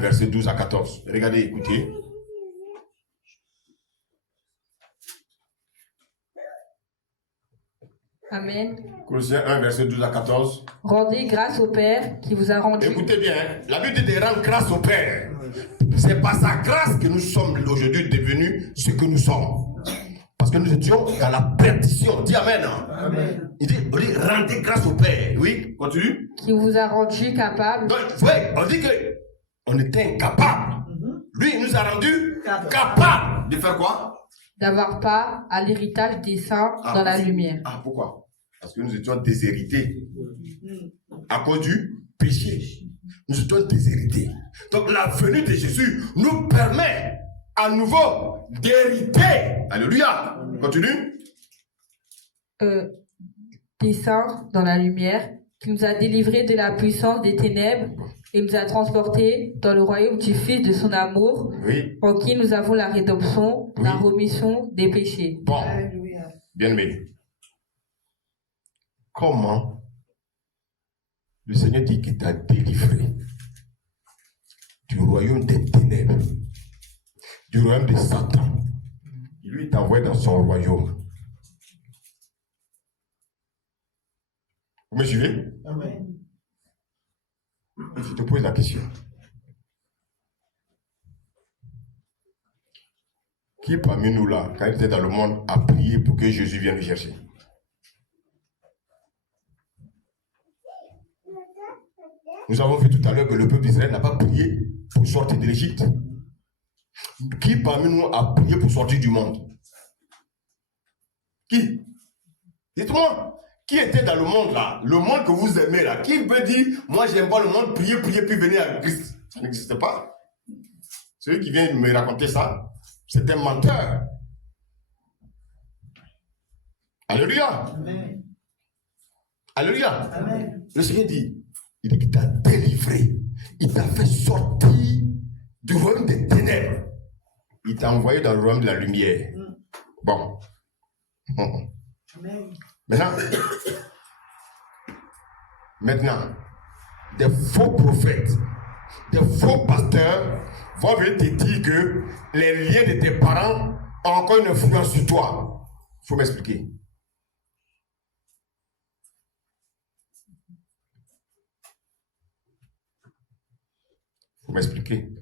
verset 12 à 14. Regardez, écoutez. Amen. Colossiens 1, verset 12 à 14. Rendez grâce au Père qui vous a rendu. Écoutez bien, hein, la Bible dit de rendre grâce au Père. C'est par sa grâce que nous sommes aujourd'hui devenus ce que nous sommes. Parce que nous étions dans la perdition. Dis Amen. Amen. Il dit, rendez grâce au Père. Oui, continue. Qui vous a rendu capable. Donc, oui, on dit que on était incapable. Lui, il nous a rendu capables de faire quoi? D'avoir part à l'héritage des saints dans la lumière. Ah, pourquoi? Parce que nous étions déshérités. À cause du péché. Nous étions déshérités. Donc la venue de Jésus nous permet à nouveau d'hériter. Alléluia. Continue. Des saints dans la lumière, qui nous a délivrés de la puissance des ténèbres et nous a transportés dans le royaume du Fils de son amour, oui. En qui nous avons la rédemption, oui. La rémission des péchés. Bon, bien aimé. Comment le Seigneur dit qu'il t'a délivré du royaume des ténèbres, du royaume de Satan. Lui, il t'a envoyé dans son royaume. Vous me suivez? Amen. Je te pose la question. Qui parmi nous là, quand il était dans le monde, a prié pour que Jésus vienne le chercher? Nous avons vu tout à l'heure que le peuple d'Israël n'a pas prié pour sortir de l'Égypte. Qui parmi nous a prié pour sortir du monde? Qui? Dites-moi. Qui était dans le monde là? Le monde que vous aimez là? Qui peut dire, moi j'aime pas le monde, prier, puis venir à Christ? Ça n'existe pas. Celui qui vient me raconter ça, c'est un menteur. Alléluia. Amen. Alléluia. Amen. Le Seigneur dit, il dit qu'il t'a délivré. Il t'a fait sortir du royaume des ténèbres. Il t'a envoyé dans le royaume de la lumière. Bon. Amen. Maintenant, des faux prophètes, des faux pasteurs vont venir te dire que les liens de tes parents ont encore une influence sur toi. Il faut m'expliquer. Il faut m'expliquer.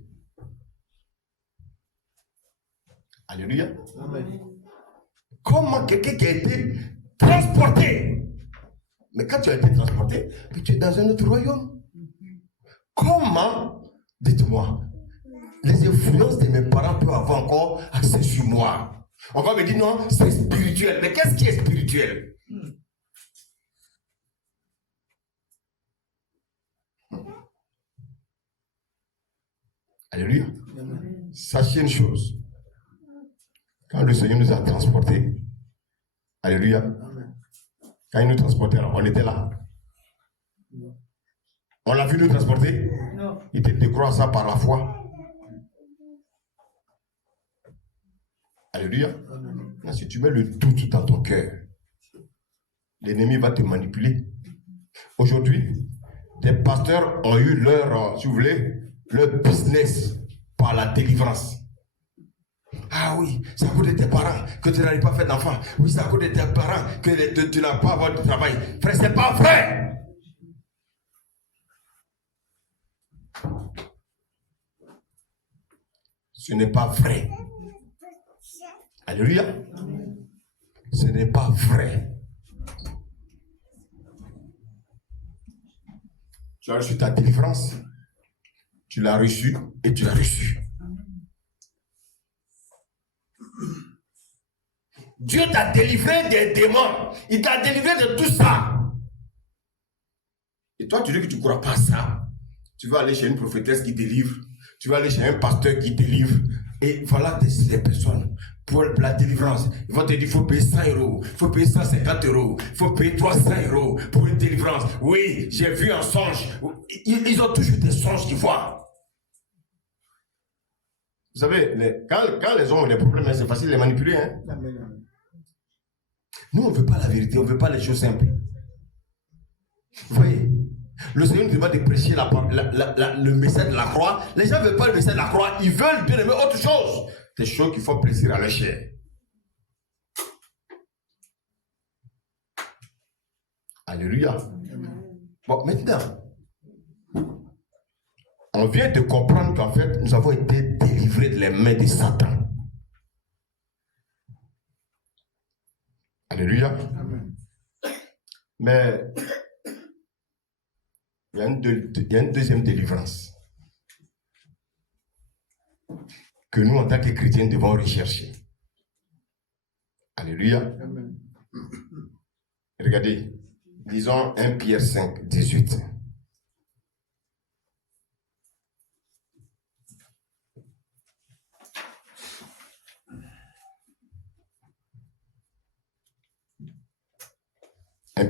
Alléluia. Amen. Comment quelqu'un qui a été transporté, mais quand tu as été transporté, puis tu es dans un autre royaume. Comment, dites-moi, les influences de mes parents peuvent avoir encore accès sur moi? On va me dire non, c'est spirituel. Mais qu'est-ce qui est spirituel? Alléluia. Sachez une chose. Quand le Seigneur nous a transportés, alléluia. Quand il nous transportait, on était là. On l'a vu nous transporter? Non. Il te décroît ça par la foi. Alléluia. Là, si tu mets le doute dans ton cœur, l'ennemi va te manipuler. Aujourd'hui, des pasteurs ont eu leur, si vous voulez, leur business par la délivrance. Ah oui, c'est à cause de tes parents que tu n'arrives pas à faire d'enfants. Oui, c'est à cause de tes parents que tu n'as pas à avoir de travail. Frère, c'est pas vrai. Ce n'est pas vrai. Alléluia. Ce n'est pas vrai. Tu as reçu ta délivrance. Tu l'as reçu et tu l'as reçu. Dieu t'a délivré des démons. Il t'a délivré de tout ça. Et toi, tu dis que tu ne crois pas ça. Tu vas aller chez une prophétesse qui délivre. Tu vas aller chez un pasteur qui délivre. Et voilà les personnes. Pour la délivrance, ils vont te dire, il faut payer 100 €. Il faut payer 150 €. Il faut payer 300 € pour une délivrance. Oui, j'ai vu un songe. Ils ont toujours des songes qu'ils voient. Vous savez, quand les hommes ont des problèmes, c'est facile de les manipuler. Hein? Nous, on ne veut pas la vérité, on ne veut pas les choses simples. Vous voyez, Le Seigneur nous demande de prêcher le message de la croix. Les gens ne veulent pas le message de la croix, ils veulent bien aimer autre chose. Des choses qui font plaisir à leur chair. Alléluia. Bon, maintenant, on vient de comprendre qu'en fait, nous avons été délivrés de les mains de Satan. Alléluia. Amen. Mais il y a une deuxième délivrance que nous, en tant que chrétiens, devons rechercher. Alléluia. Amen. Regardez, disons 1 Pierre 5, 18.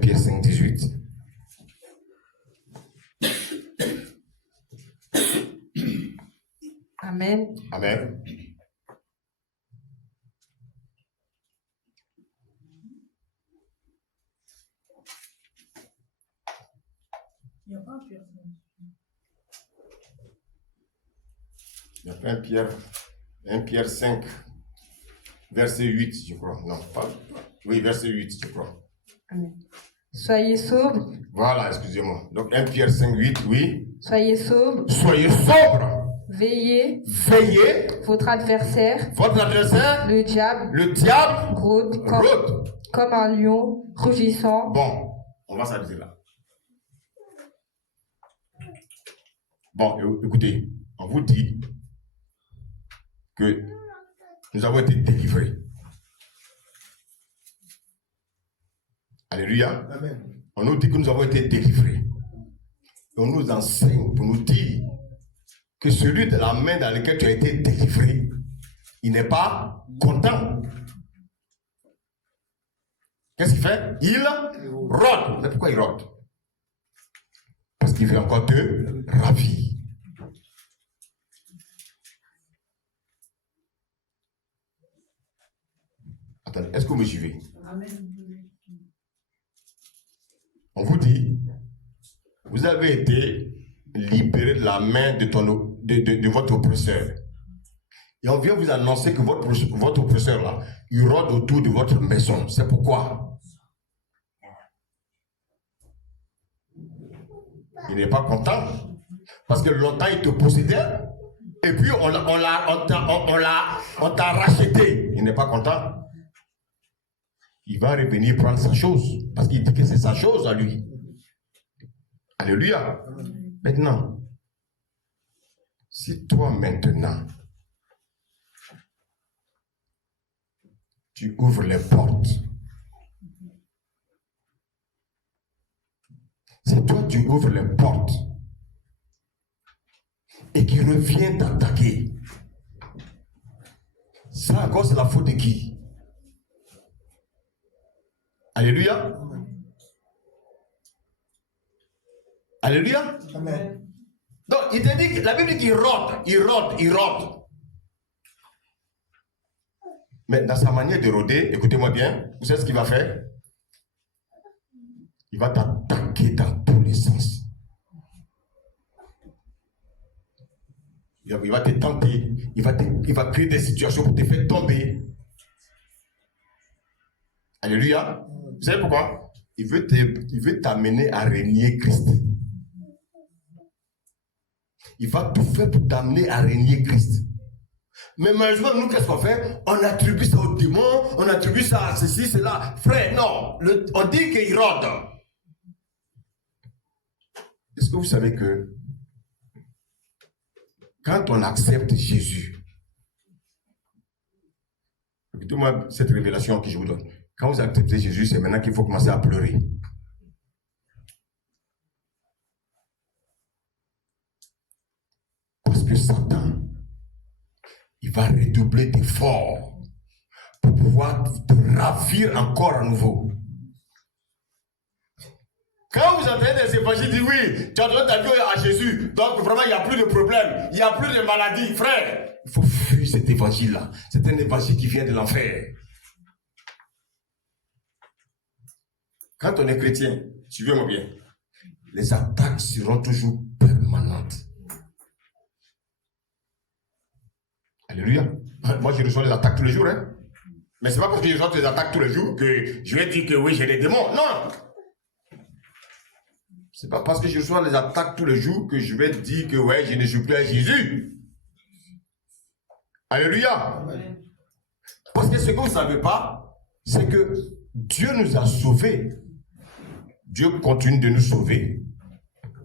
Pierre 5, 18. Amen. Amen. Il n'y a pas un Pierre 5. Il n'y a pas un Pierre 5, verset 8, je crois. Non, pas. Oui, verset 8, je crois. Amen. Soyez sobres. Voilà, excusez-moi. Donc 1 Pierre 5, 8, oui. Soyez sobres. Soyez sobres. Veillez. Veillez. Votre adversaire. Le diable. Rôde comme un lion rugissant. Bon, on va s'arrêter là. Bon, écoutez, on vous dit que nous avons été délivrés. Alléluia. Amen. On nous dit que nous avons été délivrés. On nous enseigne pour nous dire que celui de la main dans laquelle tu as été délivré, il n'est pas content. Qu'est-ce qu'il fait? Il rôde. Mais pourquoi il rôde? Parce qu'il veut encore te ravir. Attendez, est-ce que vous me suivez? Amen. On vous dit, vous avez été libéré de la main de votre oppresseur. Et on vient vous annoncer que votre oppresseur là, il rôde autour de votre maison. C'est pourquoi il n'est pas content. Parce que longtemps il te possédait. Et puis on t'a racheté. Il n'est pas content. Il va revenir prendre sa chose. Parce qu'il dit que c'est sa chose à lui. Alléluia. Maintenant, si toi maintenant, tu ouvres les portes. Si toi tu ouvres les portes et qu'il revient t'attaquer, ça encore c'est la faute de qui? Alléluia. Alléluia. Amen. Donc, il te dit, la Bible dit qu'il rôde. Mais dans sa manière de rôder, écoutez-moi bien, vous savez ce qu'il va faire? Il va t'attaquer dans tous les sens. Il va te tenter, il va créer des situations pour te faire tomber. Alléluia. Vous savez pourquoi? Il veut t'amener à régner Christ. Il va tout faire pour t'amener à régner Christ. Mais malheureusement, nous, qu'est-ce qu'on fait? On attribue ça aux démons, on attribue ça à ceci, cela. Frère, non. On dit qu'il rôde. Est-ce que vous savez que quand on accepte Jésus, écoutez-moi cette révélation que je vous donne. Quand vous acceptez Jésus, c'est maintenant qu'il faut commencer à pleurer. Parce que Satan, il va redoubler d'efforts pour pouvoir te ravir encore à nouveau. Quand vous entendez des évangiles dire oui, tu as donné ta vie à Jésus, donc vraiment il n'y a plus de problème, il n'y a plus de maladie, frère. Il faut fuir cet évangile-là. C'est un évangile qui vient de l'enfer. Quand on est chrétien, suivez-moi bien, les attaques seront toujours permanentes. Alléluia. Moi, je reçois les attaques tous les jours. Hein? Mais c'est pas parce que je reçois les attaques tous les jours que je vais dire que oui, j'ai des démons. Non. C'est pas parce que je reçois les attaques tous les jours que je vais dire que ouais, je ne suis plus à Jésus. Alléluia. Parce que ce que vous ne savez pas, c'est que Dieu nous a sauvés. Dieu continue de nous sauver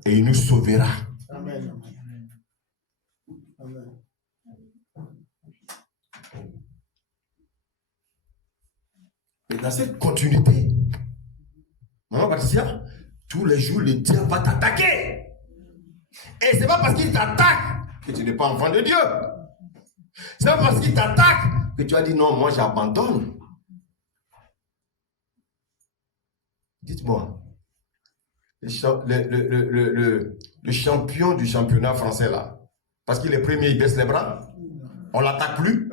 et il nous sauvera. Amen. Amen. Et dans cette continuité, maman Patricia, tous les jours, le diable va t'attaquer. Et c'est pas parce qu'il t'attaque que tu n'es pas enfant de Dieu. C'est pas parce qu'il t'attaque que tu as dit non, moi j'abandonne. Dites-moi, le champion du championnat français là, parce qu'il est premier, il baisse les bras, on l'attaque plus.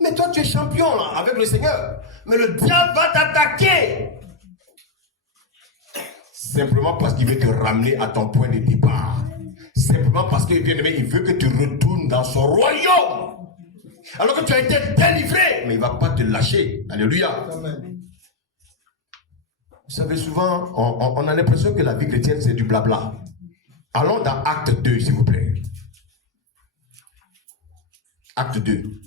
Mais toi tu es champion là, avec le Seigneur, mais le diable va t'attaquer. Simplement parce qu'il veut te ramener à ton point de départ. Simplement parce qu'il veut que tu retournes dans son royaume. Alors que tu as été délivré, mais il ne va pas te lâcher. Alléluia. Amen. Vous savez, souvent, on a l'impression que la vie chrétienne, c'est du blabla. Allons dans Acte 2, s'il vous plaît. Acte 2.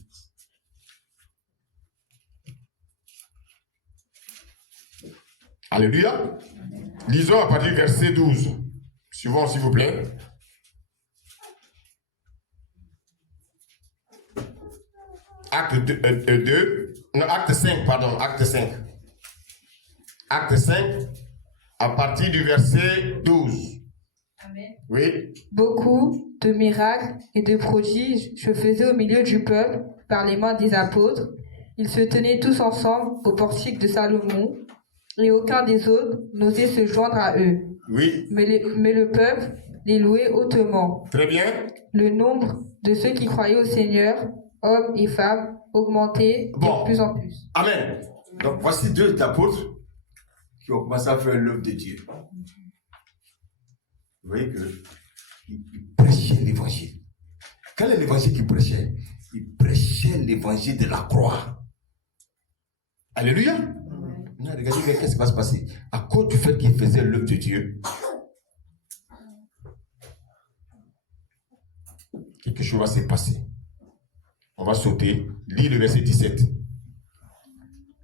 Alléluia. Lisons à partir du verset 12. Suivons, s'il vous plaît. Acte 2, non, acte 5, pardon, acte 5. Acte 5, à partir du verset 12. Amen. Oui. Beaucoup de miracles et de prodiges se faisaient au milieu du peuple par les mains des apôtres. Ils se tenaient tous ensemble au portique de Salomon, et aucun des autres n'osait se joindre à eux. Oui. Mais le peuple les louait hautement. Très bien. Le nombre de ceux qui croyaient au Seigneur, hommes et femmes, augmentait de plus en plus. Amen. Donc voici deux apôtres qui ont commencé à faire l'œuvre de Dieu. Vous voyez qu'ils prêchaient l'évangile. Quel est l'évangile qu'ils prêchaient? Ils prêchaient l'évangile de la croix. Alléluia. Non, regardez qu'est-ce qui va se passer. À cause du fait qu'ils faisaient l'œuvre de Dieu, quelque chose va se passer. On va sauter. Lis le verset 17.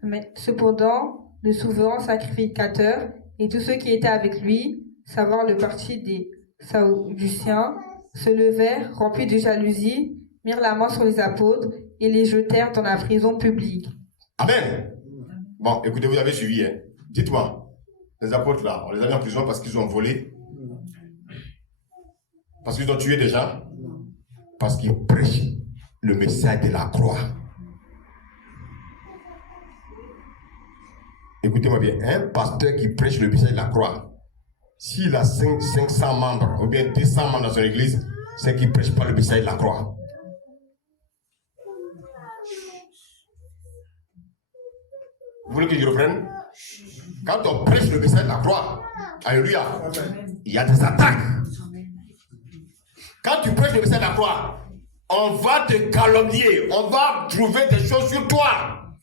Mais cependant, le souverain sacrificateur et tous ceux qui étaient avec lui, savoir le parti des Sadducéens, se levèrent, remplis de jalousie, mirent la main sur les apôtres et les jetèrent dans la prison publique. Amen. Bon, écoutez, vous avez suivi. Hein. Dites-moi, les apôtres là, on les a mis en prison parce qu'ils ont volé, parce qu'ils ont tué des gens, parce qu'ils prêchent le message de la croix. Écoutez-moi bien, un pasteur qui prêche le message de la croix, s'il a 500 membres ou bien 200 membres dans son église, c'est qu'il ne prêche pas le message de la croix. Vous voulez que je reprenne? Quand on prêche le message de la croix, alléluia, il y a des attaques. Quand tu prêches le message de la croix, on va te calomnier, on va trouver des choses sur toi.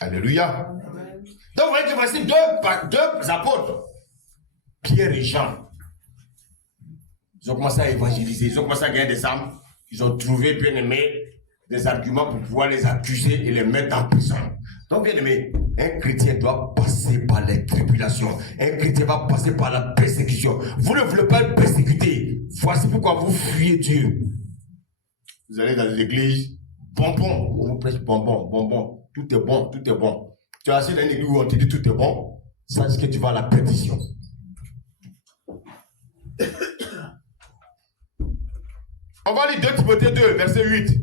Alléluia. Donc vous voyez que voici deux apôtres, Pierre et Jean. Ils ont commencé à évangéliser, ils ont commencé à gagner des âmes. Ils ont trouvé, bien aimé, des arguments pour pouvoir les accuser et les mettre en prison. Donc, bien aimé, un chrétien doit passer par les tribulations. Un chrétien va passer par la persécution. Vous ne voulez pas être persécuté. Voici pourquoi vous fuyez Dieu. Vous allez dans l'église, bonbon. On vous prêche bonbon, bonbon. Tout est bon, tout est bon. Tu as assis dans une église où on te dit tout est bon. Sache que tu vas à la perdition. On va lire 2 Timothée 2, verset 8.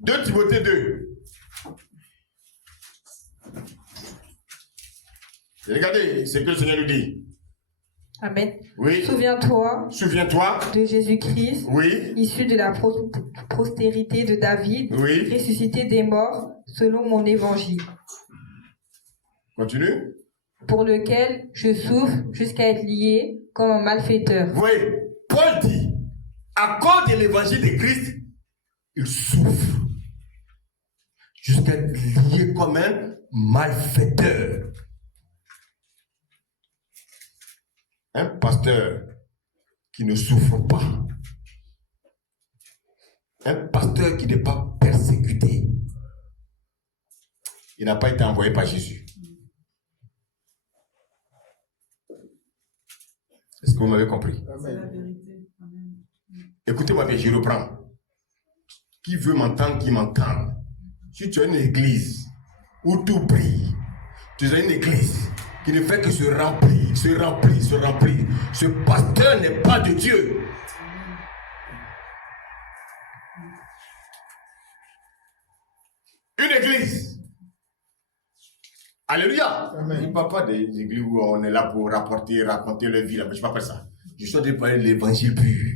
2 Timothée 2. Regardez ce que le Seigneur nous dit. Amen. Oui. Souviens-toi de Jésus-Christ, oui. issu de la postérité de David, Oui. ressuscité des morts, selon mon évangile, Continue. pour lequel je souffre jusqu'à être lié comme un malfaiteur. Oui, Paul dit, à cause de l'évangile de Christ, il souffre jusqu'à être lié comme un malfaiteur. Un pasteur qui ne souffre pas, un pasteur qui n'est pas persécuté, il n'a pas été envoyé par Jésus. Est-ce que vous m'avez compris? C'est la vérité. Écoutez-moi bien, je reprends. Qui veut m'entendre, qui m'entende. Si tu as une église où tout brille, tu as une église qui ne fait que se remplir, se remplir, se remplir. Ce pasteur n'est pas de Dieu. Une église. Alléluia. Amen. Je ne parle pas des églises où on est là pour rapporter, raconter leur vie. Je ne parle pas de ça. Je suis en train de parler de l'évangile pur.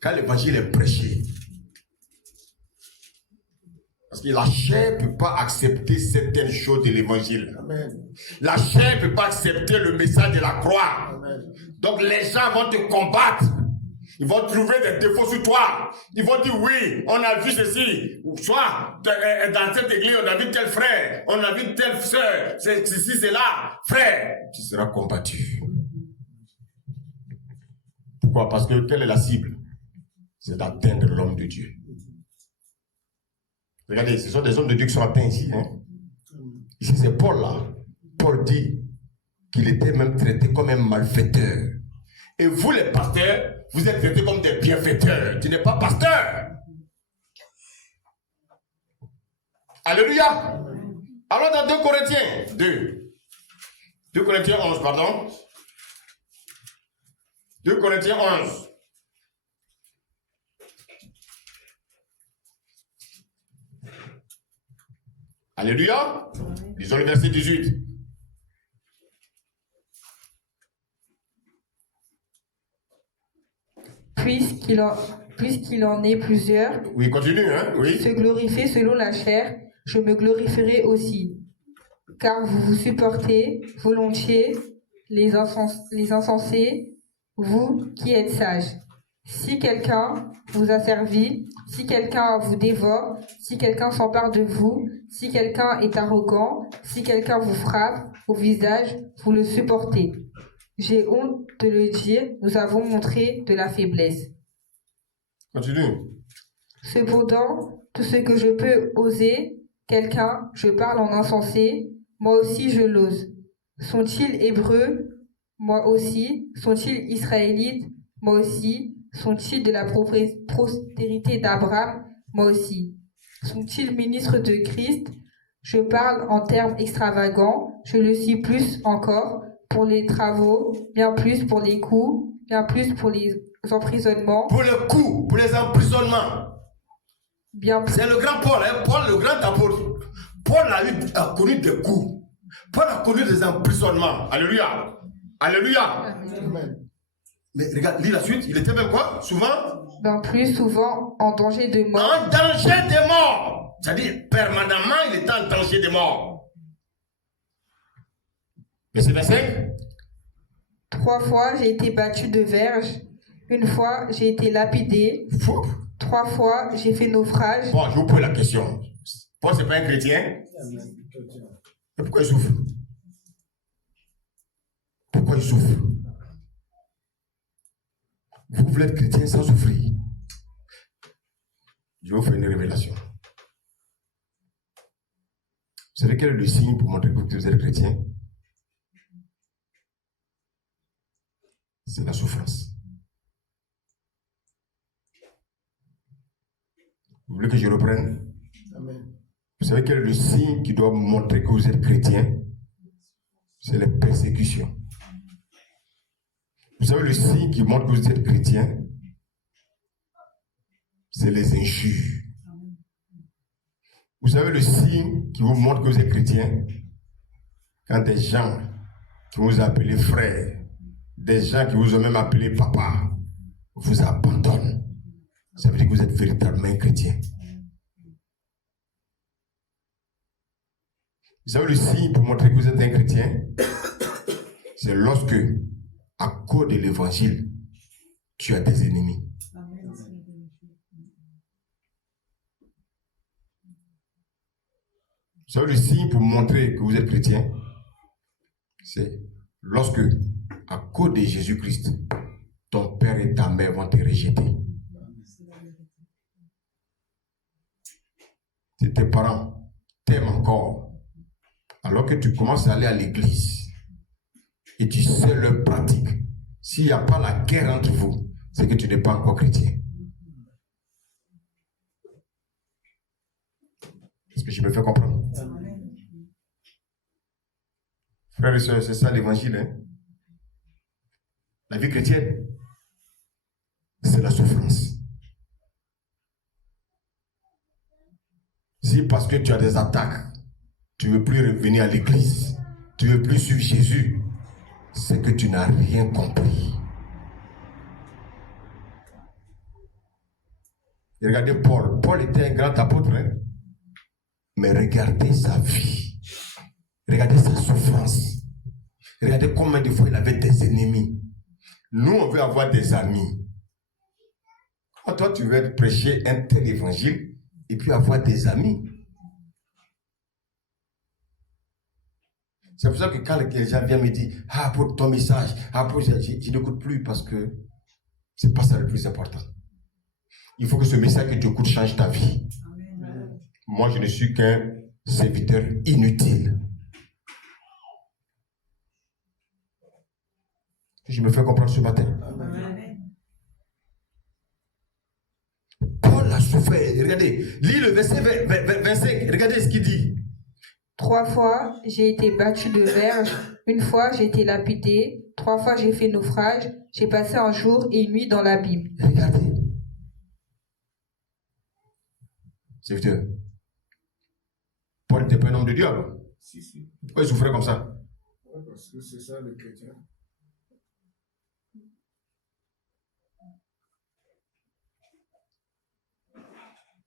Quand l'évangile est prêché, parce que la chair ne peut pas accepter certaines choses de l'évangile. Amen. La chair ne peut pas accepter le message de la croix. Amen. Donc les gens vont te combattre. Ils vont trouver des défauts sur toi. Ils vont dire oui, on a vu ceci. Ou soit dans cette église, on a vu tel frère, on a vu telle soeur, c'est ceci, c'est là. Frère, tu seras combattu. Pourquoi? Parce que quelle est la cible? C'est d'atteindre l'homme de Dieu. Regardez, ce sont des hommes de Dieu qui sont atteints ici. Hein? Ici, c'est Paul là. Paul dit qu'il était même traité comme un malfaiteur. Et vous, les pasteurs, vous êtes traités comme des bienfaiteurs. Tu n'es pas pasteur. Alléluia. Alors dans 2 Corinthiens 2 Corinthiens 11, pardon. 2 Corinthiens 11. Alléluia. Lisons le verset 18. Puisqu'il en est plusieurs, Oui, continue, hein? Oui. se glorifier selon la chair, je me glorifierai aussi. Car vous vous supportez volontiers les insensés, vous qui êtes sages. Si quelqu'un vous a servi, si quelqu'un vous dévore, si quelqu'un s'empare de vous, si quelqu'un est arrogant, si quelqu'un vous frappe au visage, vous le supportez. J'ai honte de le dire, nous avons montré de la faiblesse. Continue. Cependant, tout ce que je peux oser, quelqu'un, je parle en insensé, moi aussi je l'ose. Sont-ils hébreux? Moi aussi. Sont-ils israélites? Moi aussi. Sont-ils de la postérité d'Abraham? Moi aussi. Sont-ils ministres de Christ? Je parle en termes extravagants, je le suis plus encore, pour les travaux, bien plus pour les coups, bien plus pour les emprisonnements. Pour le coup, pour les emprisonnements. Bien plus. C'est le grand Paul, hein? Paul, le grand apôtre. Paul a connu des coups. Paul a connu des emprisonnements. Alléluia. Alléluia. Amen. Mais regarde, lis la suite. Il était même quoi? Souvent Bien plus souvent en danger de mort. en danger de mort. C'est-à-dire, permanemment, il était en danger de mort. Verset 25. 3 fois j'ai été battu de verge. 1 fois j'ai été lapidé. Fou. 3 fois j'ai fait naufrage. Bon, je vous pose la question. Paul, c'est pas un chrétien. Amen. Et pourquoi il souffre? Pourquoi il souffre? Vous voulez être chrétien sans souffrir. Je vais vous faire une révélation. Vous savez quel est le signe pour montrer que vous êtes chrétien? C'est la souffrance. Vous voulez que je reprenne? Amen. Vous savez quel est le signe qui doit montrer que vous êtes chrétien? C'est les persécutions. Vous savez le signe qui montre que vous êtes chrétien? C'est les injures. Vous savez le signe qui vous montre que vous êtes chrétien? Quand des gens qui vous appellent frère, des gens qui vous ont même appelé papa, vous abandonnent. Ça veut dire que vous êtes véritablement un chrétien. Vous savez le signe pour montrer que vous êtes un chrétien, c'est lorsque, à cause de l'évangile, tu as des ennemis. Vous savez le signe pour montrer que vous êtes chrétien, c'est lorsque, à cause de Jésus-Christ, ton père et ta mère vont te rejeter. Si tes parents t'aiment encore, alors que tu commences à aller à l'église et tu sais leur pratique, s'il n'y a pas la guerre entre vous, c'est que tu n'es pas encore chrétien. Est-ce que je me fais comprendre? Frères et sœurs, c'est ça l'évangile. Hein? La vie chrétienne, c'est la souffrance. Si parce que tu as des attaques, tu ne veux plus revenir à l'église, tu ne veux plus suivre Jésus, c'est que tu n'as rien compris. Et regardez Paul. Paul était un grand apôtre. Hein? Mais regardez sa vie. Regardez sa souffrance. Regardez combien de fois il avait des ennemis. Nous, on veut avoir des amis. Quand toi, tu veux prêcher un tel évangile et puis avoir des amis. C'est pour ça que quand les gens viennent me dire, ah, pour ton message, ah, pour je n'écoute plus parce que c'est pas ça le plus important. Il faut que ce message que tu écoutes change ta vie. Amen. Moi, je ne suis qu'un serviteur inutile. Je me fais comprendre ce matin. Amen. Paul a souffert. Regardez, lis le verset 25. Regardez ce qu'il dit. 3 fois, j'ai été battu de verge. 1 fois, j'ai été lapidé. 3 fois, j'ai fait naufrage. J'ai passé un jour et une nuit dans la Bible. Regardez. Serviteur. Paul n'était pas un homme de Dieu alors. Si. Pourquoi il souffrait comme ça? Parce que c'est ça le chrétien.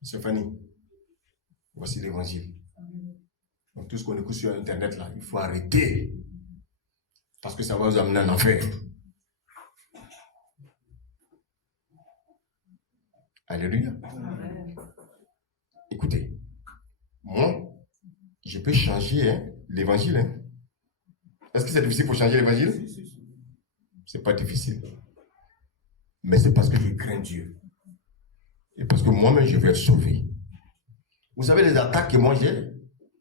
Stéphanie, voici l'évangile. Donc tout ce qu'on écoute sur Internet là, il faut arrêter. Parce que ça va vous amener en enfer. Alléluia. Amen. Écoutez, moi, je peux changer l'évangile. Hein. Est-ce que c'est difficile pour changer l'évangile? C'est pas difficile. Mais c'est parce que je crains Dieu. Et parce que moi-même, je vais être sauvé. Vous savez les attaques que moi j'ai,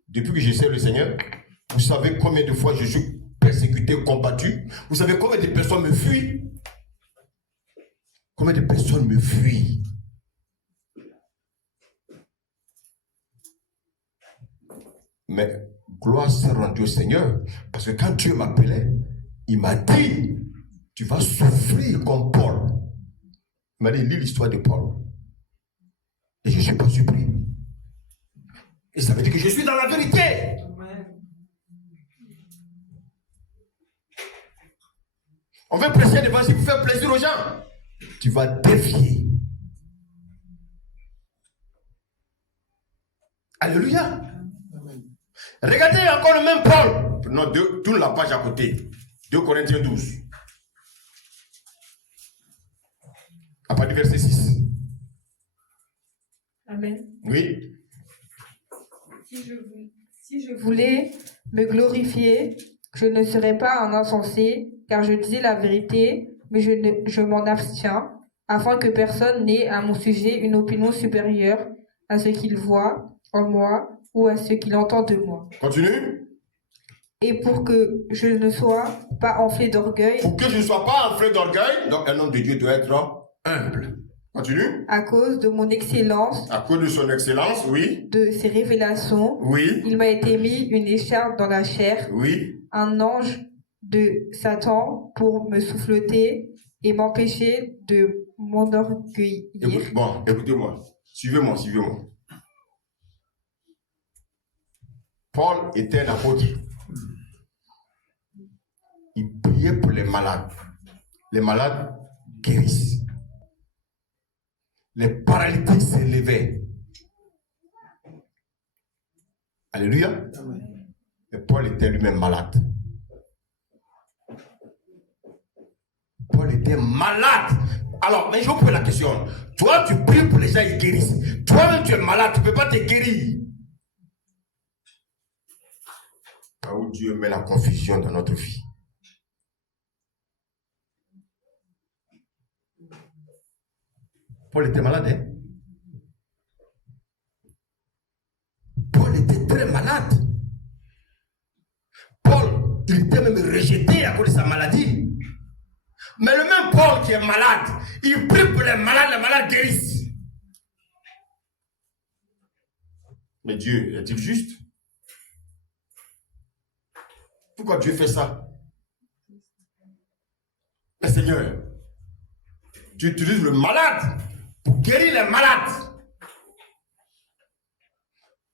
depuis que je sais le Seigneur, vous savez combien de fois je suis persécuté, combattu. Vous savez combien de personnes me fuient. Combien de personnes me fuient. Mais gloire s'est rendue au Seigneur. Parce que quand Dieu m'appelait, il m'a dit, tu vas souffrir comme Paul. Il m'a dit, lis l'histoire de Paul. Et je ne suis pas surpris. Et ça veut dire que je suis dans la vérité. On veut prêcher l'évangile pour faire plaisir aux gens. Tu vas défier. Alléluia. Regardez encore le même Paul. Non, tourne la page à côté. 2 Corinthiens 12. À partir du verset 6. Amen. Oui. Si je voulais me glorifier, je ne serais pas un insensé, car je disais la vérité, mais je m'en abstiens, afin que personne n'ait à mon sujet une opinion supérieure à ce qu'il voit en moi ou à ce qu'il entend de moi. Continue. Et pour que je ne sois pas enflé d'orgueil. Pour que je ne sois pas enflé d'orgueil, donc un homme de Dieu doit être humble. Continue. À cause de mon excellence. À cause de son excellence, oui. De ses révélations. Oui. Il m'a été mis une écharpe dans la chair. Oui. Un ange de Satan pour me souffleter et m'empêcher de m'enorgueillir. Bon, écoutez-moi. Suivez-moi. Paul était un apôtre. Il priait pour les malades. Les malades guérissent. Les paralytiques s'élevaient. Alléluia. Amen. Paul était lui-même malade. Paul était malade. Alors, mais je vous pose la question. Toi, tu pries pour les gens, ils guérissent. Toi-même, tu es malade, tu ne peux pas te guérir. Là où Dieu met la confusion dans notre vie. Paul était malade, hein? Paul était très malade. Paul, il était même rejeté à cause de sa maladie. Mais le même Paul qui est malade, il prie pour les malades guérissent. Mais Dieu est-il juste? Pourquoi Dieu fait ça? Mais Seigneur, tu utilises le malade pour guérir les malades.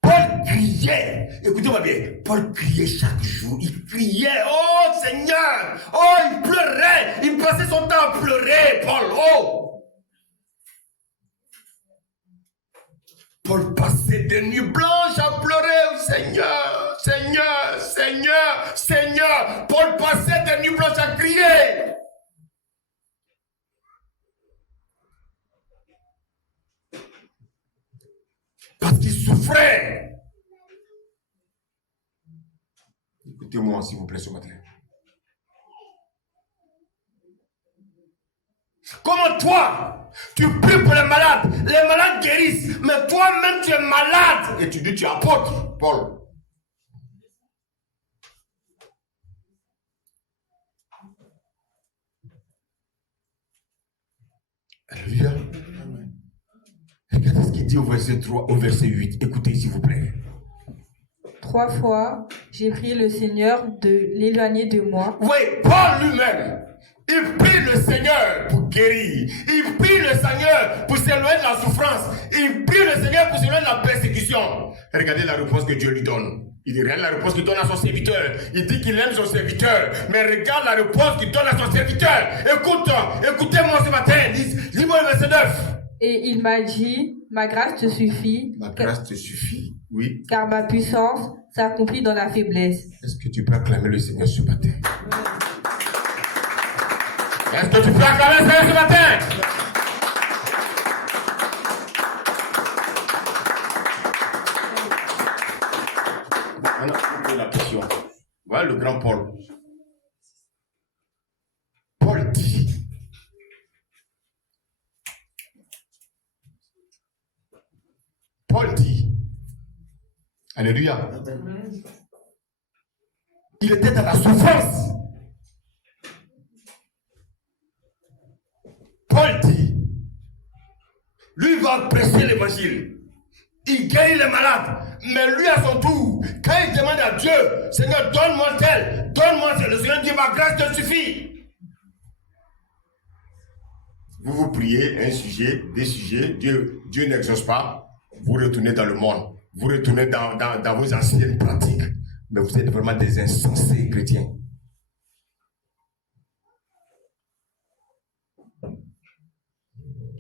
Paul criait, écoutez-moi bien, Paul criait chaque jour, il criait, oh Seigneur, oh il pleurait, il passait son temps à pleurer, Paul, oh. Paul passait des nuits blanches à pleurer, oh Seigneur, Seigneur, Seigneur, Seigneur. Paul passait des nuits blanches à crier. Parce qu'il souffrait. Écoutez-moi s'il vous plaît ce matin. Comment toi, tu pries pour les malades guérissent, mais toi-même tu es malade et tu dis tu es apôtre, Paul. Alléluia. Regardez ce qu'il dit au verset 3, au verset 8. Écoutez s'il vous plaît. 3 fois, j'ai prié le Seigneur de l'éloigner de moi. Oui, Paul lui-même, il prie le Seigneur pour guérir. Il prie le Seigneur pour s'éloigner de la souffrance. Il prie le Seigneur pour s'éloigner de la persécution. Regardez la réponse que Dieu lui donne. Il regarde la réponse qu'il donne à son serviteur. Il dit qu'il aime son serviteur. Mais regarde la réponse qu'il donne à son serviteur. Écoutez-moi ce matin. Lis-moi le verset 9. Et il m'a dit, ma grâce te suffit. Ma grâce te suffit, oui. Car ma puissance s'accomplit dans la faiblesse. Est-ce que tu peux acclamer le Seigneur ce matin? Est-ce que tu peux acclamer le Seigneur ce matin? On a posé la question. Voilà le grand Paul. Paul dit, alléluia, il était dans la souffrance. Paul dit, lui va prêcher l'évangile. Il guérit les malades. Mais lui à son tour, quand il demande à Dieu, Seigneur, donne-moi tel, donne-moi tel, le Seigneur dit, ma grâce te suffit. Vous priez un sujet, des sujets, Dieu n'exauce pas, vous retournez dans le monde, vous retournez dans vos anciennes pratiques. Mais vous êtes vraiment des insensés chrétiens.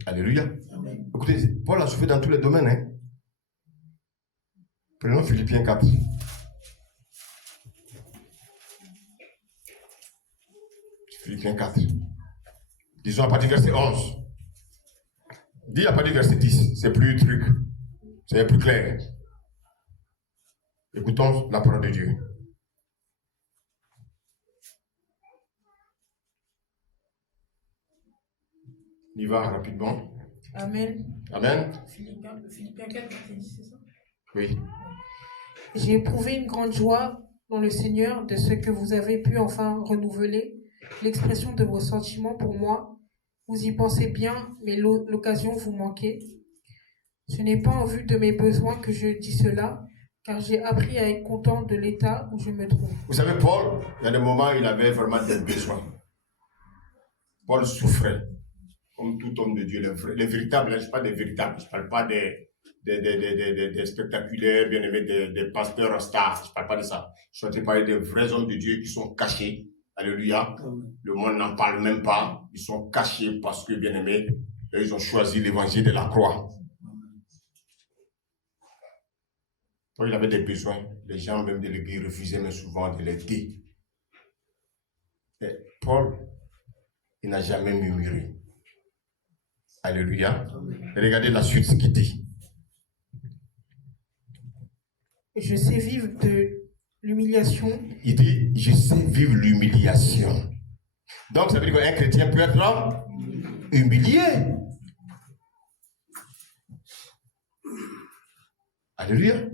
Alléluia. Amen. Écoutez, Paul a souffert dans tous les domaines. Hein? Prenons Philippiens 4. Philippiens 4. Disons à partir du verset 11. Dis à partir du verset 10. C'est plus truc. C'est plus clair. Écoutons la parole de Dieu. On y va rapidement. Amen. Amen. Philippiens 4, verset 10, c'est ça? Oui. J'ai éprouvé une grande joie dans le Seigneur de ce que vous avez pu enfin renouveler l'expression de vos sentiments pour moi. Vous y pensez bien, mais l'occasion vous manquait. Ce n'est pas en vue de mes besoins que je dis cela, car j'ai appris à être content de l'état où je me trouve. Vous savez, Paul, il y a des moments où il avait vraiment des besoins. Paul souffrait, comme tout homme de Dieu. Les véritables, je ne parle pas des véritables, je ne parle pas des spectaculaires, bien aimés, des pasteurs en stars, je ne parle pas de ça. Je suis en train de parler des vrais hommes de Dieu qui sont cachés. Alléluia. Le monde n'en parle même pas. Ils sont cachés parce que, bien aimés, ils ont choisi l'évangile de la croix. Quand il avait des besoins, les gens même de l'église refusaient mais souvent de l'aider. Et Paul, il n'a jamais murmuré. Alléluia. Regardez la suite, ce qu'il dit. Je sais vivre de l'humiliation. Il dit, je sais vivre l'humiliation. Donc, ça veut dire qu'un chrétien peut être humilié. Alléluia.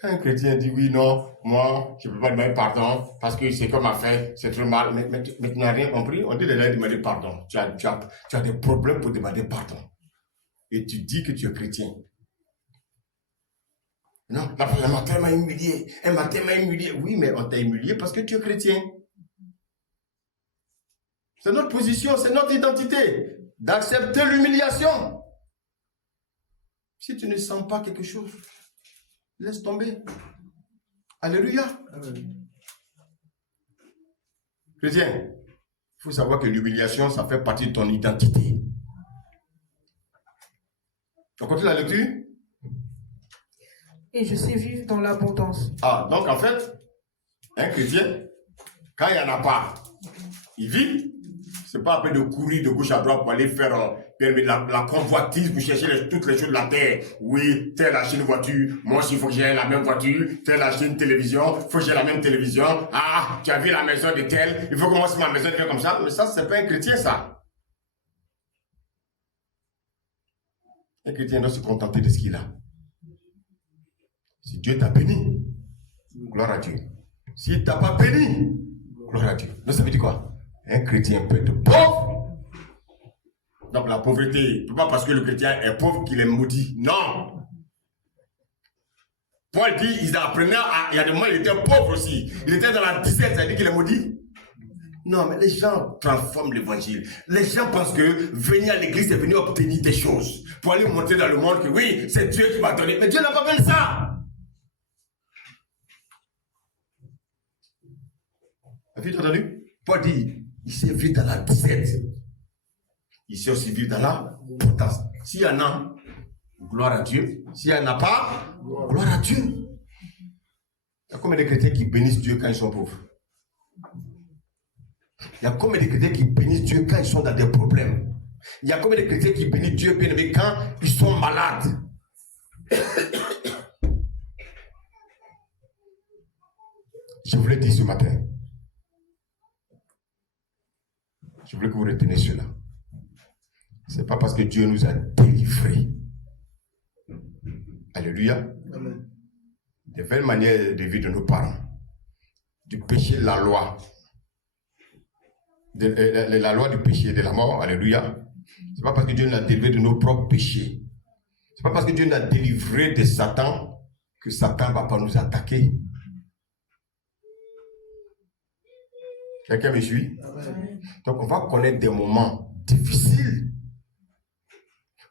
Quand un chrétien dit oui, non, moi, je ne peux pas demander pardon parce que c'est comme a fait, c'est trop mal, mais tu n'as rien compris. On dit de demander pardon. Tu as des problèmes pour demander pardon. Et tu dis que tu es chrétien. Non, elle m'a tellement humilié. Elle m'a tellement humilié. Oui, mais on t'a humilié parce que tu es chrétien. C'est notre position, c'est notre identité d'accepter l'humiliation. Si tu ne sens pas quelque chose, laisse tomber. Alléluia. Chrétien, il faut savoir que l'humiliation, ça fait partie de ton identité. On continue la lecture? Et je sais vivre dans l'abondance. Ah, donc en fait, un chrétien, quand il n'y en a pas, il vit. C'est pas après de courir de gauche à droite pour aller faire la convoitise pour chercher toutes les choses de la terre. Oui, tel acheté une voiture, moi aussi il faut que j'ai la même voiture, tel acheté une télévision, il faut que j'ai la même télévision. Ah, tu as vu la maison de tel, il faut que moi aussi ma maison devienne comme ça. Mais ça, c'est pas un chrétien, ça. Un chrétien doit se contenter de ce qu'il a. Si Dieu t'a béni, gloire à Dieu. S'il ne t'a pas béni, gloire à Dieu. Donc ça veut dire quoi? Un chrétien peut être pauvre. Donc la pauvreté, pas parce que le chrétien est pauvre qu'il est maudit. Non. Paul dit, il y a des moments il était pauvre aussi. Il était dans la disette, ça veut dire qu'il est maudit. Non, mais les gens transforment l'évangile. Les gens pensent que venir à l'église, c'est venir obtenir des choses. Pour aller montrer dans le monde que oui, c'est Dieu qui m'a donné. Mais Dieu n'a pas besoin de ça. Avez-vous entendu? Paul dit, il sait vivre dans la disette. Il sait aussi vivre dans la potence. S'il y en a, gloire à Dieu. S'il n'y en a pas, gloire à Dieu. Il y a combien de chrétiens qui bénissent Dieu quand ils sont pauvres? Il y a combien de chrétiens qui bénissent Dieu quand ils sont dans des problèmes? Il y a combien de chrétiens qui bénissent Dieu, bien aimé, quand ils sont malades? Je voulais dire ce matin. Je voulais que vous reteniez cela. Ce n'est pas parce que Dieu nous a délivrés. Alléluia. Amen. Des belles manières de vivre de nos parents. Du péché, la loi. La loi du péché et de la mort. Alléluia. Ce n'est pas parce que Dieu nous a délivrés de nos propres péchés. Ce n'est pas parce que Dieu nous a délivrés de Satan que Satan ne va pas nous attaquer. Quelqu'un me suit? Amen. Donc on va connaître des moments difficiles.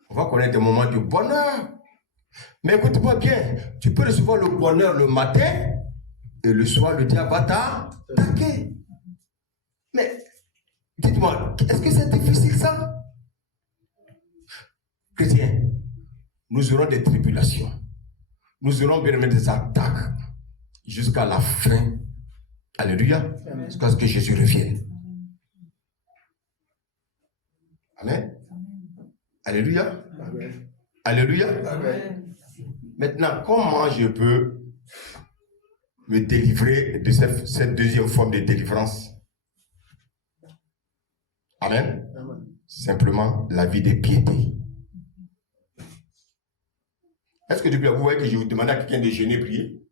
On va connaître des moments de bonheur. Mais écoute-moi bien, tu peux recevoir le bonheur le matin et le soir le diable va t'attaquer. Mais dites-moi, est-ce que c'est difficile ça? Chrétiens, nous aurons des tribulations. Nous aurons bien des attaques jusqu'à la fin. Alléluia. Jusqu'à ce que Jésus revienne. Amen. Alléluia. Amen. Alléluia. Amen. Maintenant, comment je peux me délivrer de cette deuxième forme de délivrance? Amen. Amen. Simplement la vie de piété. Est-ce que depuis vous voyez que je vous demande à quelqu'un de jeûner, prier?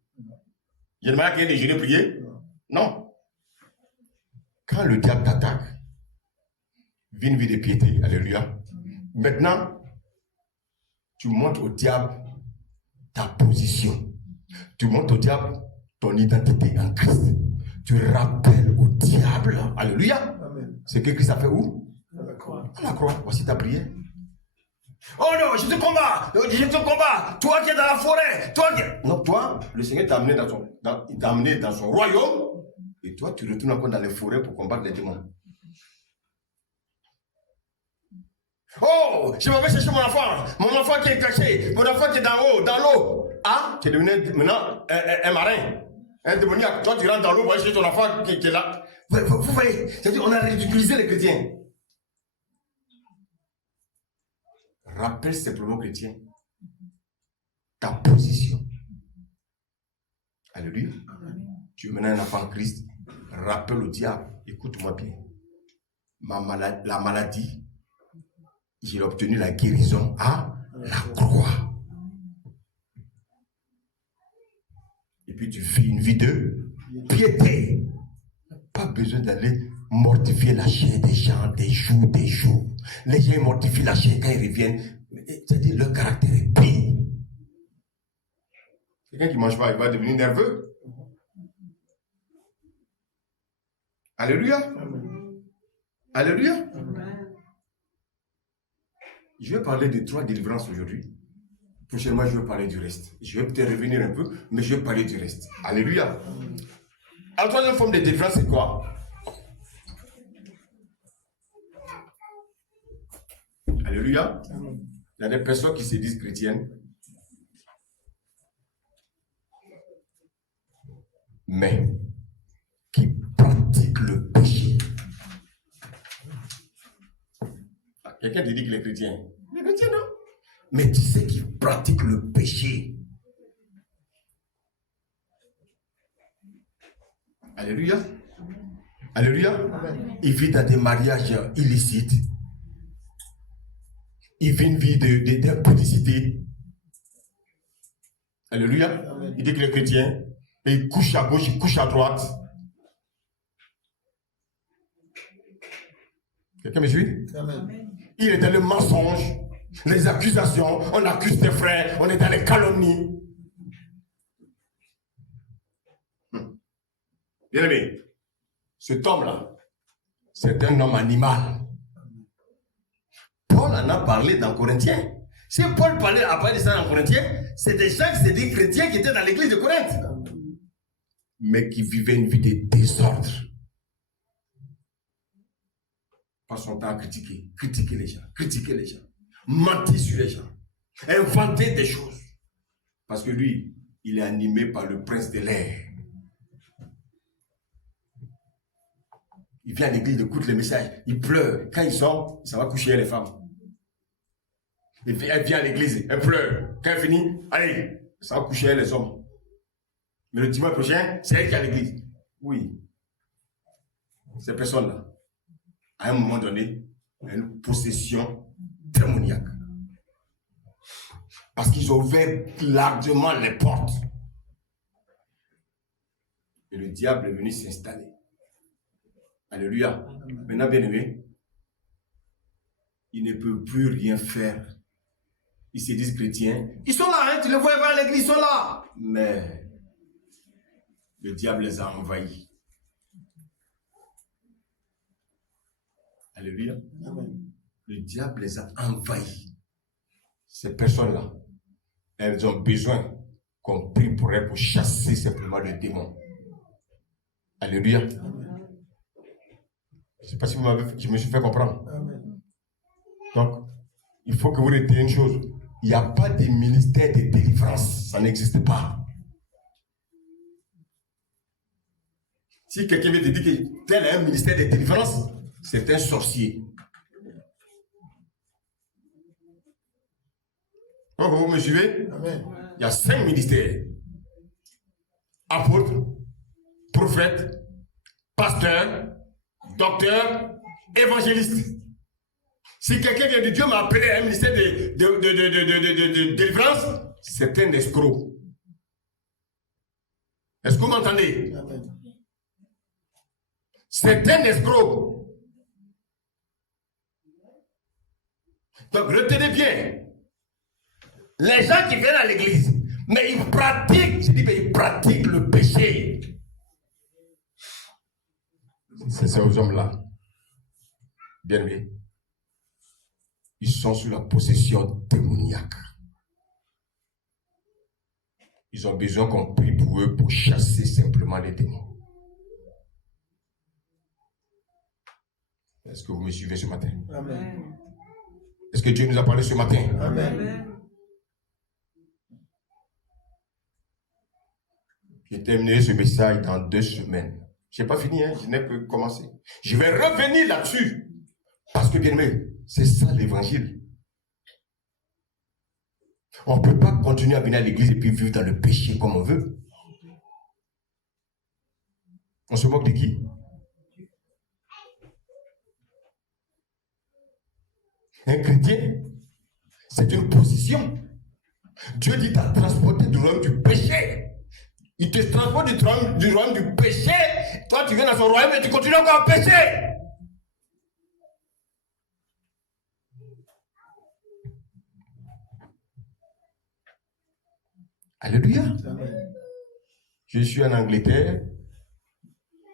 Je demande à quelqu'un de jeûner, prier? Non. Quand le diable t'attaque, vis une vie de piété. Alléluia. Maintenant, tu montres au diable ta position. Tu montres au diable ton identité en Christ. Tu rappelles au diable. Alléluia. Amen. Ce que Christ a fait où? À la croix. À la croix. Voici ta prière. Oh non, je te combats. Je te combats. Toi qui es dans la forêt. Toi qui... Non, toi, le Seigneur t'a amené dans son royaume. Et toi, tu retournes encore dans les forêts pour combattre les démons. Oh, je m'en vais chercher mon enfant qui est caché, mon enfant qui est dans l'eau, dans l'eau. tu es devenu maintenant un marin. Un démoniaque. Toi, tu rentres dans l'eau pour aller chercher ton enfant qui est là. Vous voyez, c'est-à-dire on a ridiculisé les chrétiens. Rappelle simplement aux chrétiens ta position. Alléluia. Tu es maintenant un enfant de Christ. Rappelle au diable, écoute-moi bien. La maladie, j'ai obtenu la guérison à la croix. Et puis tu vis une vie de piété. Pas besoin d'aller mortifier la chair des gens des jours. Les gens mortifient la chair quand ils reviennent. C'est-à-dire leur caractère est pire. Quelqu'un qui ne mange pas, il va devenir nerveux. Alléluia. Alléluia. Je vais parler de 3 délivrances aujourd'hui. Prochainement, je vais parler du reste. Je vais peut-être revenir un peu, mais je vais parler du reste. Alléluia. La troisième forme de délivrance, c'est quoi? Alléluia. Il y a des personnes qui se disent chrétiennes, mais qui pratiquent le péché. Quelqu'un te dit qu'il est chrétien. Il est chrétien, non? Mais tu sais qu'il pratique le péché. Alléluia. Alléluia. Il vit dans des mariages illicites. Il vit une vie d'impudicité. Alléluia. Il dit qu'il est chrétien. Et il couche à gauche, il couche à droite. Quelqu'un me suit? Il est dans le mensonge, les accusations. On accuse tes frères. On est dans les calomnies. Bien aimé, cet homme-là, c'est un homme animal. Paul en a parlé dans Corinthiens. Si Paul a parlé de ça dans Corinthiens, c'est des gens qui étaient des chrétiens qui étaient dans l'église de Corinthe, mais qui vivaient une vie de désordre. Passe son temps à critiquer les gens, mentir sur les gens, inventer des choses. Parce que lui, il est animé par le prince de l'air. Il vient à l'église, il écoute les messages, il pleure. Quand il sort, ça va coucher les femmes. Elle vient à l'église, elle pleure. Quand elle finit, allez, ça va coucher les hommes. Mais le dimanche prochain, c'est elle qui est à l'église. Oui. Ces personnes-là, à un moment donné, ont une possession démoniaque. Parce qu'ils ont ouvert largement les portes. Et le diable est venu s'installer. Alléluia. Maintenant, bien aimé, ils ne peuvent plus rien faire. Ils se disent chrétiens. Ils sont là, hein, tu les vois à l'église, ils sont là. Mais le diable les a envahis. Alléluia. Amen. Le diable les a envahis. Ces personnes-là, elles ont besoin qu'on prie pour elles pour chasser simplement le démon. Alléluia. Amen. Je ne sais pas si je me suis fait comprendre. Amen. Donc, il faut que vous reteniez une chose. Il n'y a pas de ministère de délivrance. Ça n'existe pas. Si quelqu'un veut te dire que tel est un ministère de délivrance, c'est un sorcier. Oh, vous me suivez? Amen. Il y a 5 ministères. Apôtre, prophète, pasteur, docteur, évangéliste. Si quelqu'un vient de Dieu m'a appelé à un ministère de délivrance, c'est un escroc. Est-ce que vous m'entendez? C'est un escroc. Donc retenez bien. Les gens qui viennent à l'église, mais ils pratiquent, je dis, mais ils pratiquent le péché. C'est ces hommes-là. Bien aimés. Ils sont sous la possession démoniaque. Ils ont besoin qu'on prie pour eux pour chasser simplement les démons. Est-ce que vous me suivez ce matin? Amen. Est-ce que Dieu nous a parlé ce matin? Amen. Je terminerai ce message dans 2 semaines. Je n'ai pas fini, hein, je n'ai que commencé. Je vais revenir là-dessus. Parce que, bien aimé, c'est ça l'évangile. On ne peut pas continuer à venir à l'église et puis vivre dans le péché comme on veut. On se moque de qui? Un chrétien, c'est une position. Dieu dit t'as transporté du royaume du péché. Il te transporte du royaume du péché. Toi, tu viens dans son royaume et tu continues encore à pécher. Alléluia. Amen. Je suis en Angleterre.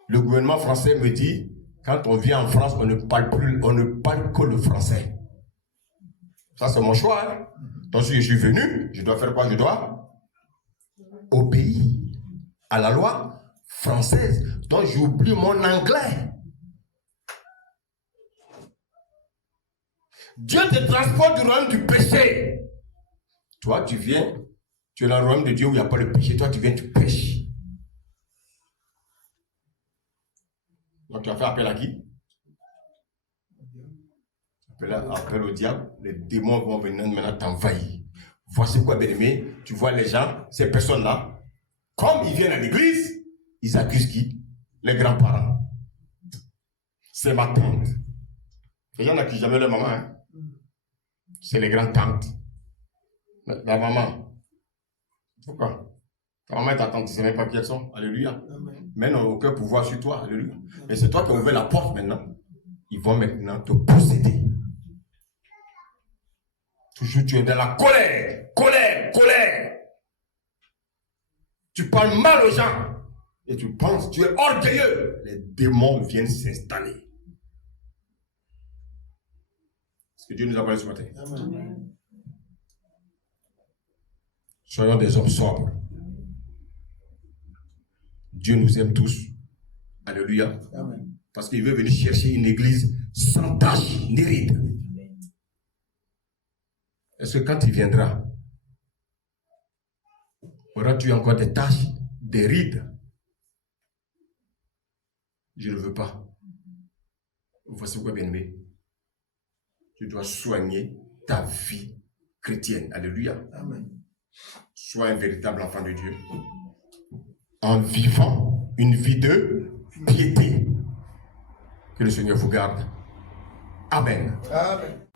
Le gouvernement français me dit, quand on vient en France, on ne parle que le français. Ça, c'est mon choix. Hein? Donc, si je suis venu, je dois faire quoi? Je dois obéir à la loi française. Donc, j'oublie mon anglais. Dieu te transporte du royaume du péché. Toi, tu viens, tu es dans le royaume de Dieu où il n'y a pas de péché. Toi, tu viens, tu pêches. Donc, tu vas faire appel à qui? Appel au diable. Les démons vont venir maintenant t'envahir. Voici quoi, bien-aimé. Tu vois les gens, ces personnes-là, comme ils viennent à l'église, ils accusent qui? Les grands-parents. C'est ma tante. Les gens n'accusent jamais leur maman. Hein? C'est les grands-tantes. La maman. Pourquoi? Ta maman et ta tante, tu ne sais même pas qui elles sont. Alléluia. Amen. Mais n'ont aucun pouvoir sur toi. Alléluia. Mais c'est toi qui as ouvert la porte maintenant. Ils vont maintenant te posséder. Toujours tu es dans la colère. Colère, colère. Tu parles mal aux gens. Et tu penses, tu es orgueilleux. Les démons viennent s'installer. Est-ce que Dieu nous a parlé ce matin? Amen. Soyons des hommes sobres. Dieu nous aime tous. Alléluia. Amen. Parce qu'il veut venir chercher une église sans tache ni ride. Est-ce que quand il viendra, auras-tu encore des taches, des rides? Je ne veux pas. Voici quoi, bien-aimé. Tu dois soigner ta vie chrétienne. Alléluia. Amen. Sois un véritable enfant de Dieu. En vivant une vie de piété. Que le Seigneur vous garde. Amen. Amen.